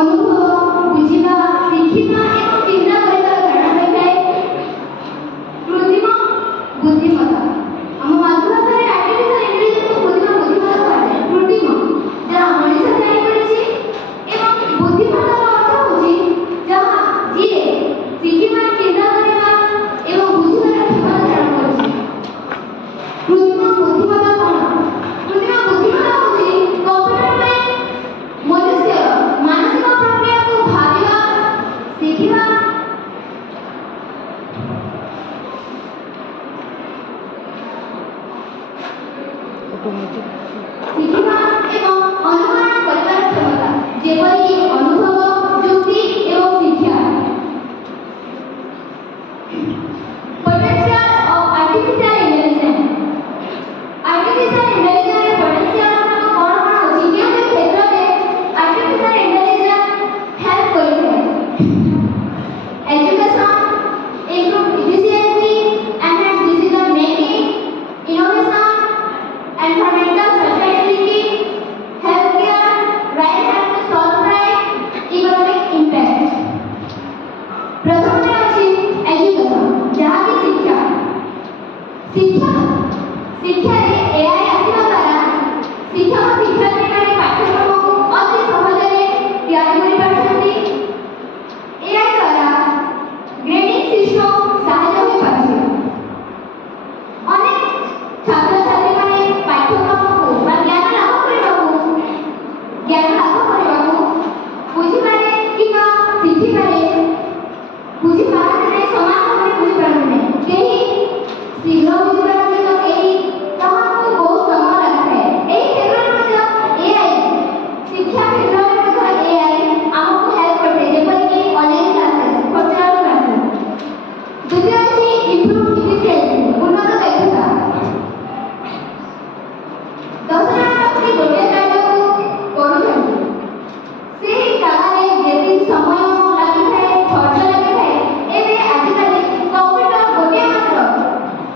अनुभव बुझिबा शिखिबा एवं चिंता करिबार कारण होइଥାଏ कृत्रिम बुद्धिमत्ता। हम मातृभाषा रे आर्टिफिशियल इंटेलिजेंस को कृत्रिम बुद्धिमत्ता कहते कृत्रिम जहाँ मनुष्य तैयारी करिछि एवं बुद्धिमत्ता अर्थ होछि जहाँ जिए शिखिबा चिंता करिबा एवं बुझिबार क्षमता धारण करिछि। कृत्रिम बुद्धिमत्ता कौन? कृत्रिम बुद्धिमत्ता होछि कंप्यूटर में मनुष्य मानसिक प्रक्रिया को भाविबा शिखिबा शिखिबा एवं अनुमान करिबार क्षमता जेपरि अनुभव युक्ति एवं शिक्षा। Potential of artificial intelligence. Artificial intelligence रे पोटेंशियल कौन कौन अछि केउ क्षेत्र में आर्टिफिशियल इंटेलिजेंस हेल्प करिଥାଏ। Education improve efficiency enhance decision making innovation environmental sustainability healthcare right hand to solve right economic impact। प्रथम में अछि एजुकेशन जहाँ की शिक्षा शिक्षा शिक्षा रे एआई आसीबा द्वारा शिक्षक शिक्षार्थी माने पाठ्यक्रम को अति सहज रे तैयारी करि पारछथि। एआई द्वारा ग्रेडिंग सिस्टम सहायता होई पारछि। अनेक छात्र छात्री माने पाठ्यक्रम को बा ज्ञान लाभ करिबाकू बुझिबारे किबा शिखिबारे बुझिबारे समान भाବରେ बुझिपारने केही शीघ्र बुझिपारने तो केही तहाको बहुत समय लागଥାଏ। एही क्षेत्र में एआई शिक्षा क्षेत्र में एआई हमको हेल्प करते जेपरि कि ऑनलाइन क्लासेस वर्चुअल क्लासेस। द्वितीय अछि इंप्रूव इफिशिएंसी उन्नत दक्षता। 10 जन व्यक्ति गोटे कार्य को करूछन्ति सेही कामरे जेति समय लागिଥାଏ खर्च लागिଥାଏ एबे आजिकाली कंप्यूटर गोटे मात्र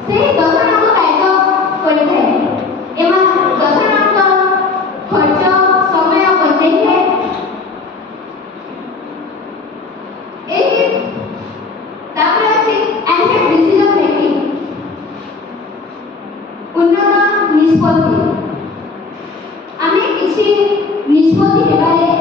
सेही 10 जन को कार्य करिଥାଏ। एमा 10 जन को खर्च समय बचैଥାଏ। एही तापर अछि एनहेंस डिसीजन मेकिंग उन्नत निष्पत्ति। आमे किछि निष्पत्ति हेबारे